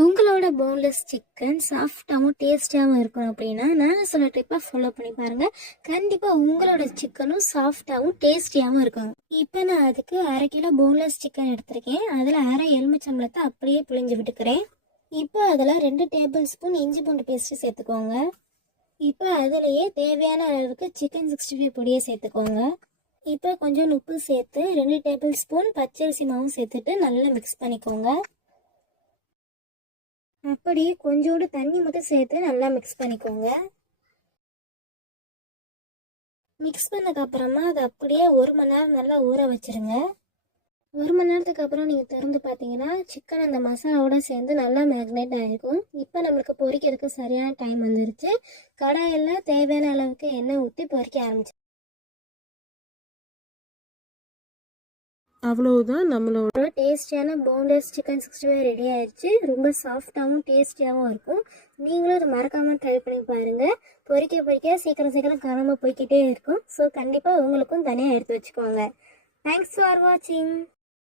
உங்களோட boneless chicken சாஃப்டாகவும் டேஸ்டியாகவும் இருக்கணும் அப்படின்னா நான் சொன்ன ட்ரிப்பை ஃபாலோ பண்ணி பாருங்கள். கண்டிப்பாக உங்களோட சிக்கனும் சாஃப்டாகவும் டேஸ்டியாகவும் இருக்கும். இப்போ நான் அதுக்கு 1/2 கிலோ போன்லெஸ் சிக்கன் எடுத்திருக்கேன். அதில் அரை எலுமிச்சம்பழத்தை அப்படியே பிழிஞ்சு விட்டுக்கிறேன். இப்போ அதில் 2 டேபிள் ஸ்பூன் இஞ்சி பூண்டு பேஸ்ட்டு சேர்த்துக்கோங்க. இப்போ அதிலேயே தேவையான அளவுக்கு சிக்கன் 65 பொடியை சேர்த்துக்கோங்க. இப்போ கொஞ்சம் உப்பு சேர்த்து 2 டேபிள் ஸ்பூன் பச்சரிசி மாவும் சேர்த்துட்டு நல்லா மிக்ஸ் பண்ணிக்கோங்க. அப்படியே கொஞ்சோண்டு தண்ணி மட்டும் சேர்த்து நல்லா மிக்ஸ் பண்ணிக்கோங்க. மிக்ஸ் பண்ணதுக்கப்புறமா அதை அப்படியே 1 மணி நேரம் நல்லா ஊற வச்சுருங்க. 1 மணி நேரத்துக்கு அப்புறம் நீங்கள் திறந்து பார்த்தீங்கன்னா சிக்கன் அந்த மசாலாவோட சேர்ந்து நல்லா மேக்னேட் ஆகிருக்கும். இப்போ நம்மளுக்கு பொரிக்கிறதுக்கு சரியான டைம் வந்துருச்சு. கடாயில் தேவையான அளவுக்கு எண்ணெய் ஊற்றி பொரிக்க ஆரம்பிச்சு. அவ்வளவுதான், நம்மளோட டேஸ்டியான போன்லெஸ் சிக்கன் 65 ரெடி ஆயிடுச்சு. ரொம்ப சாஃப்டாகவும் டேஸ்டியாகவும் இருக்கும். நீங்களும் அதை மறக்காமல் ட்ரை பண்ணி பாருங்கள். பொரிக்க சீக்கிரம் காணாமல் போய்கிட்டே இருக்கும். ஸோ கண்டிப்பாக உங்களுக்கும் தனியாக எடுத்து வச்சுக்கோங்க. தேங்க்ஸ் ஃபார் வாட்சிங்.